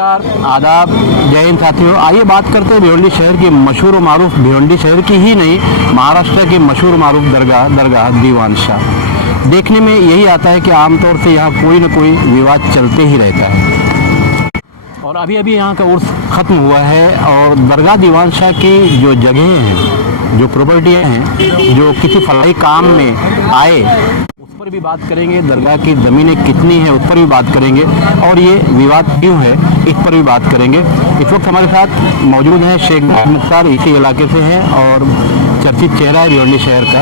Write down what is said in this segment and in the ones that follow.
नमस्कार, आदाब, जय हिंद साथियों। आइए बात करते हैं भिवंडी शहर की मशहूर और मारूफ, भिवंडी शहर की ही नहीं महाराष्ट्र की मशहूर मारूफ दरगाह दीवान शाह। देखने में यही आता है कि आमतौर से यहाँ कोई न कोई विवाद चलते ही रहता है और अभी अभी यहाँ का उर्स ख़त्म हुआ है और दरगाह दीवान शाह की जो जगहें हैं, जो प्रॉपर्टियाँ हैं, जो किसी फलाही काम में आए उस पर भी बात करेंगे। दरगाह की ज़मीनें कितनी है उस पर भी बात करेंगे और ये विवाद क्यों है इस पर भी बात करेंगे। इस वक्त हमारे साथ मौजूद हैं शेख मुख्तार, इसी इलाके से हैं और चर्चित चेहरा है भिवंडी शहर का।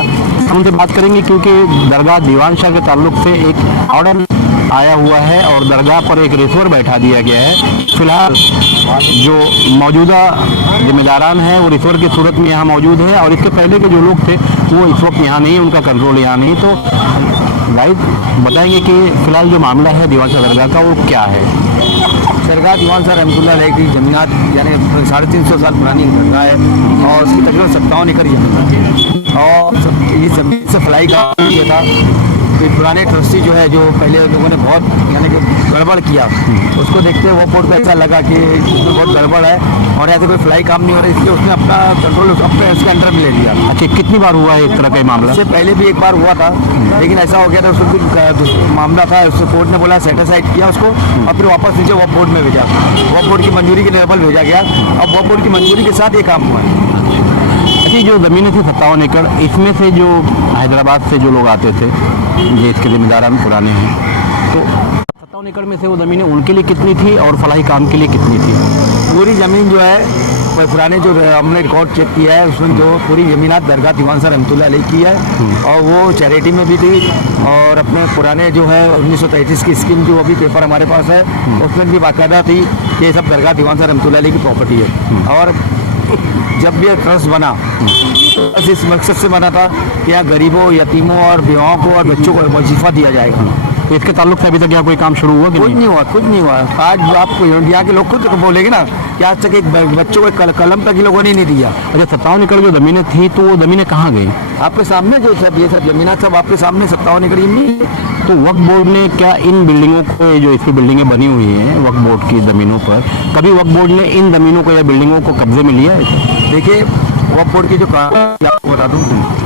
हम उनसे बात करेंगे क्योंकि दरगाह दीवान शाह के ताल्लुक से एक ऑर्डर आया हुआ है और दरगाह पर एक रिश्वर बैठा दिया गया है। फिलहाल जो मौजूदा जिम्मेदारान हैं वो रिश्वर की सूरत में यहाँ मौजूद है और इसके पहले के जो लोग थे वो इस वक्त यहाँ नहीं, उनका कंट्रोल यहाँ नहीं। तो गाइड बताएंगे कि फिलहाल जो मामला है दीवान शाह दरगाह का वो क्या है। दरगाह दीवान शाह रहमतुल्लाह अलैह की जमीनात यानी 350 साल पुरानी दरगाह है और उसकी तकरीबन 57 एकड़ जमीन है और ये जमीन से फलाई का किया था। तो पुराने ट्रस्टी जो है, जो पहले लोगों ने बहुत यानी कि गड़बड़ किया, उसको देखते हुए वो बोर्ड को ऐसा लगा कि इसमें बहुत गड़बड़ है और ऐसे कोई फ्लाई काम नहीं हो रहा है, इसलिए उसने अपना कंट्रोल अपने इसके अंडर में ले लिया। अच्छा, कितनी बार हुआ है इस तरह का मामला? इससे पहले भी एक बार हुआ था लेकिन ऐसा हो गया था, उसको मामला था, उससे कोर्ट ने बोला सेटिसाइड किया उसको और फिर वापस नीचे वक्फ बोर्ड में भेजा। वक्फ बोर्ड की मंजूरी के लेवल भेजा गया। अब वक्फ बोर्ड की मंजूरी के साथ ये काम हुआ है। अच्छी जो ज़मीनें थी 57 एकड़, इसमें से जो हैदराबाद से जो लोग आते थे, ये इसके जिम्मेदारान पुराने हैं, तो 57 एकड़ में से वो ज़मीनें उनके लिए कितनी थी और फलाही काम के लिए कितनी थी? पूरी ज़मीन जो है पुराने जो हमने रिकॉर्ड चेक किया है उसमें जो पूरी ज़मीनात दरगाह दीवान शाह रहमतुल्लाह अलैह की है और वो चैरिटी में भी थी और अपने पुराने जो है 1933 की स्कीम जो अभी पेपर हमारे पास है उसमें भी बाकायदा थी कि ये सब दरगाह दीवान शाह रहमतुल्लाह अलैह की प्रॉपर्टी है। और जब ये ट्रस्ट बना बस इस मकसद से बना था कि यहाँ गरीबों, यतीमों और बेवाओं को और बच्चों को वजीफा दिया जाएगा। तो इसके ताल्लुक से अभी तक यहाँ कोई काम शुरू हुआ कि कुछ नहीं हुआ, कुछ नहीं हुआ। आज आपको इंडिया के लोग खुद बोलेंगे ना कि आज तक एक बच्चों को कलम तक लोगों ने नहीं दिया। अच्छा, 57 एकड़ जो ज़मीनें थी तो वो ज़मीनें कहाँ गई? आपके सामने जो सब ये सब जमीनात सब आपके सामने 57 एकड़ जमीन। तो वक्फ बोर्ड ने क्या इन बिल्डिंगों को, जो इसकी बिल्डिंगें बनी हुई हैं वक्फ बोर्ड की ज़मीनों पर, कभी वक्फ बोर्ड ने इन ज़मीनों को या बिल्डिंगों को कब्जे में लिया है? देखिए, वक्फ बोर्ड की जो आपको बता दूँ,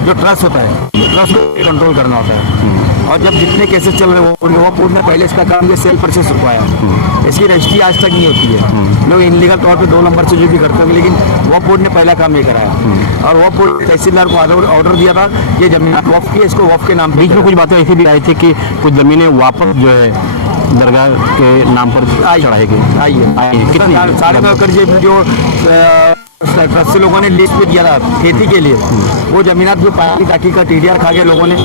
जो ट्रस्ट होता है ट्रस्ट को कंट्रोल करना होता है और जब जितने केसेस चल रहे हैं वक्फ बोर्ड ने पहले इसका काम ये सेल परचेस रुकवाया। इसकी रजिस्ट्री आज तक नहीं होती है, लोग इनलीगल तौर पे 2 नंबर से जो भी करते हैं, लेकिन वक्फ बोर्ड ने पहला काम ये कराया और वक्फ बोर्ड तहसीलदार को ऑर्डर दिया था ये जमीन वक्फ की, इसको वक्फ के नाम पे। बीच में कुछ बातें ऐसी भी आई थी कि कुछ ज़मीनें वापस जो है दरगाह के नाम पर चढ़ाई गई। आई है कितनी? 9.5 एकड़ जो ट्रस्ट लोगों ने लिस्ट पे दिया था खेती के लिए, वो जमीनात जो पानी टाकी का TDR खा के लोगों ने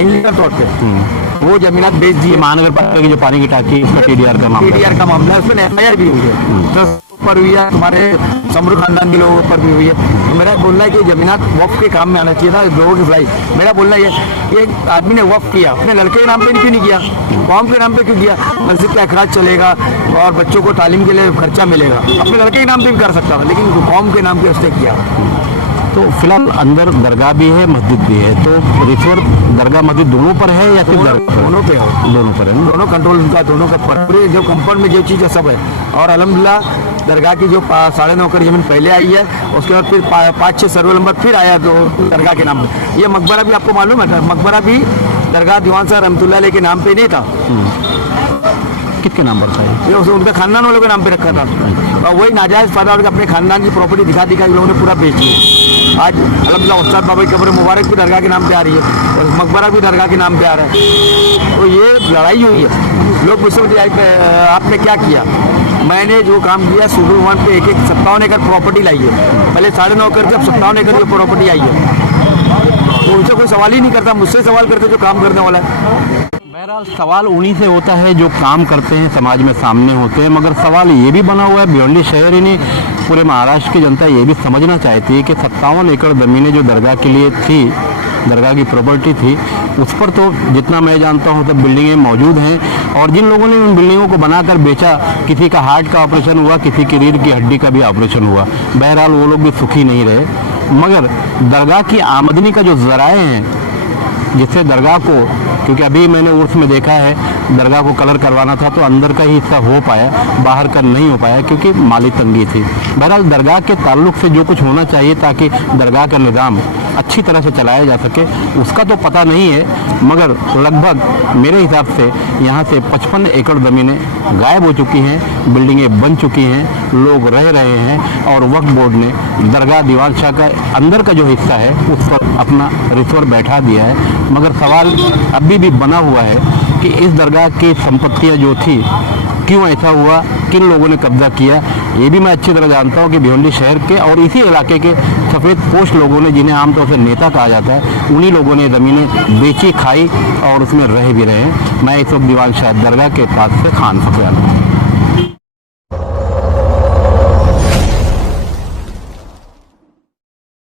इनलीगल तौर पे वो जमीनात बेच दी। महानगर पालिका की जो पानी की टाकी, उसका TDR का मामला है, उसमें FIR भी हुई है, ट्रस्ट पर हुई है, तुम्हारे समरू खानदान के लोगों पर भी हुई है। तो मेरा बोलना है कि जमीनात वक्फ के काम में आना चाहिए था लोगों की भलाई। मेरा बोलना है एक आदमी ने वक्फ किया, अपने लड़के के नाम पे क्यों नहीं किया, कौम के नाम पे क्यों किया? मस्जिद का अखराज चलेगा और बच्चों को तालीम के लिए खर्चा मिलेगा, अपने लड़के के नाम पे भी कर सकता था, लेकिन कौम के नाम पे उसने किया। तो फिलहाल अंदर दरगाह भी है, मस्जिद भी है, तो रिश्वर दरगाह मस्जिद दोनों पर है या सिर्फ दोनों पे हो? दोनों पर है, दोनों कंट्रोल उनका, दोनों का पूरे जो कंपाउंड में जो चीज़ है सब है। और अल्हम्दुलिल्लाह दरगाह की जो 9.5 एकड़ जमीन पहले आई है, उसके बाद फिर 5-6 सर्वे नंबर फिर आया जो दरगाह के नाम पे। ये मकबरा भी आपको मालूम है, मकबरा भी दरगाह दीवान शाह रहमतुल्लाह अलैह के नाम पे नहीं था। किसके नाम पर था ये उनके खानदान वालों के नाम पे रखा था और वही नाजायज़ फायदा और अपने खानदान की प्रॉपर्टी दिखा लोगों ने पूरा बेच ली। आज अल्हम्दुलिल्लाह उस्ताद बाबा की कब्र मुबारक भी दरगाह के नाम पे आ रही है और मकबरा भी दरगाह के नाम पे आ रहा है। तो ये लड़ाई हुई है। लोग मुझसे आपने क्या किया? मैंने जो काम किया, सुबह 1 पे एक 57 एकड़ प्रॉपर्टी लाई है, पहले 9.5 एकड़ जब 57 एकड़ की प्रॉपर्टी आई है, तो उनसे कोई सवाल ही नहीं करता, मुझसे सवाल करते जो काम करने वाला है। बहरहाल सवाल उन्हीं से होता है जो काम करते हैं, समाज में सामने होते हैं, मगर सवाल ये भी बना हुआ है, भिवंडी शहर ही नहीं पूरे महाराष्ट्र की जनता ये भी समझना चाहती है कि 57 एकड़ ज़मीनें जो दरगाह के लिए थी, दरगाह की प्रॉपर्टी थी, उस पर तो जितना मैं जानता हूँ सब बिल्डिंगें मौजूद हैं और जिन लोगों ने उन बिल्डिंगों को बनाकर बेचा, किसी का हार्ट का ऑपरेशन हुआ, किसी की रीढ़ की हड्डी का भी ऑपरेशन हुआ। बहरहाल वो लोग भी सुखी नहीं रहे, मगर दरगाह की आमदनी का जो ज़राए हैं जिससे दरगाह को, क्योंकि अभी मैंने उर्स में देखा है दरगाह को कलर करवाना था तो अंदर का ही हिस्सा हो पाया, बाहर का नहीं हो पाया क्योंकि माली तंगी थी। बहरहाल दरगाह के ताल्लुक से जो कुछ होना चाहिए ताकि दरगाह का निज़ाम अच्छी तरह से चलाया जा सके उसका तो पता नहीं है, मगर लगभग मेरे हिसाब से यहाँ से 55 एकड़ ज़मीनें गायब हो चुकी हैं, बिल्डिंगें बन चुकी हैं, लोग रह रहे हैं और वक्फ बोर्ड ने दरगाह दीवान शाह का अंदर का जो हिस्सा है उस पर अपना रिसोर्ट बैठा दिया है। मगर सवाल अभी भी बना हुआ है कि इस दरगाह की संपत्तियाँ जो थी क्यों ऐसा हुआ, किन लोगों ने कब्जा किया, ये भी मैं अच्छी तरह जानता हूँ कि भिवंडी शहर के और इसी इलाके के सफ़ेद पोश लोगों ने, जिन्हें आमतौर से नेता कहा जाता है, उन्हीं लोगों ने ज़मीनें बेची, खाई और उसमें रह भी रहे हैं। मैं इस वक्त दीवान शाह दरगाह के पास से खान फकराना हूँ।